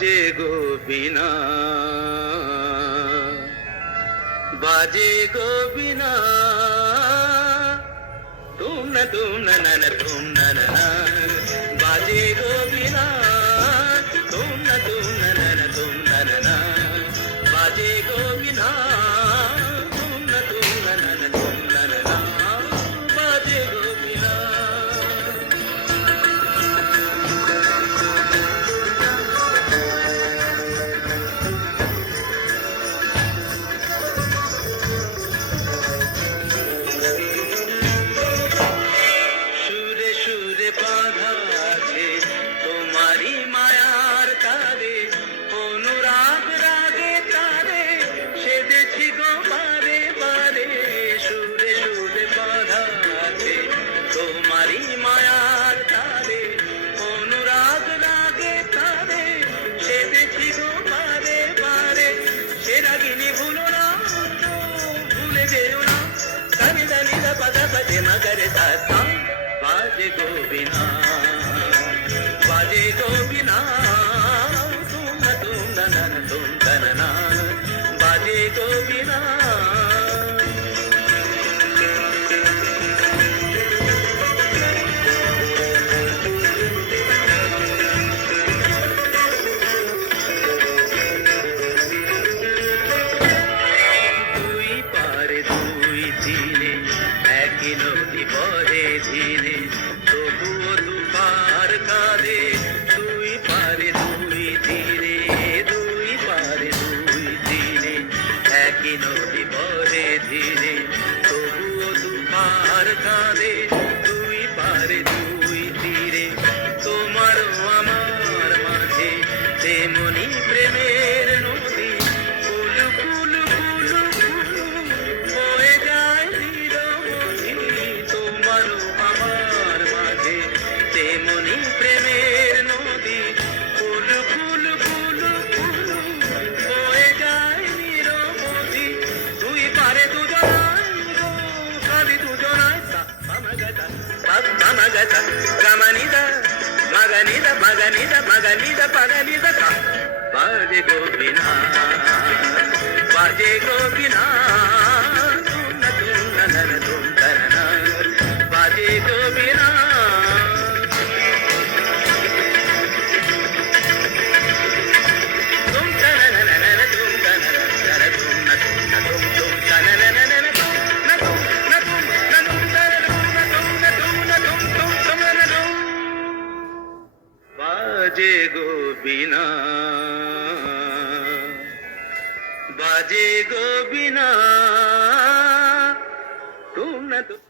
বাজে গো বিনা, বাজে গো বিনা, তুম না না না তুম না না, বাজে গো বিনা, তুম না না না তুম না না, বাজে গো বিনা, তুম না না তুম না না, বাজে গো বিনা। সুরে সুরে বাঁধা আছে তোমারি মায়ার তারে, অনুরাগ রাগে তারে সেদেছি গো বারে বারে। সুরে সুরে বাঁধা আছে তোমারি মায়ার তারে, অনুরাগ রাগে তারে সেদেছি গো বারে বারে। সে রাগিনী ভুলো না, ভুলে যেও না, সানি দানি দা পাদা বাজে মগরে দাস্তা, বাজে গো বিনা, বাজে গো বিনা, তুম না তুম না, বাজে গো বিনা। দুই পারে দুই দিনে একই নদী বহে ধীরে, তবুও দুপার কাঁদে। দুই পারে দুই তীরে, দুই পারে দুই দিনে একই নদী বহে ধীরে, তবুও দুপার কাঁদে। দুই পারে দুই তীরে, তোমারও আমার মাঝে তেমনি প্রেমের নদী, কুলু কুলু কুলু কুলু বয়ে যায় নিরবধি। তোমারও আমার মাঝে তেমনি প্রেমের নদী, কুলু কুলু কুলু কুলু বয়ে যায় নিরবধি। দুই পারে দুজনায় গো, কাঁদি দুজনায়, মাগাদা মাগাদা গামানিদা মাগানিদা মাগানিদা মাগানিদা পাগানিদা, বাজে গো বিনা, বাজে গো বিনা, তুম না তুম না, বাজে গো বিনা। তুম না না না না তুম না না তুম না তুম না না না না না তুম না তুম না তুম না তুম না তুম না তুম না তুম। বাজে গো বিনা, বাজে গো বিনা, তুম না তুম।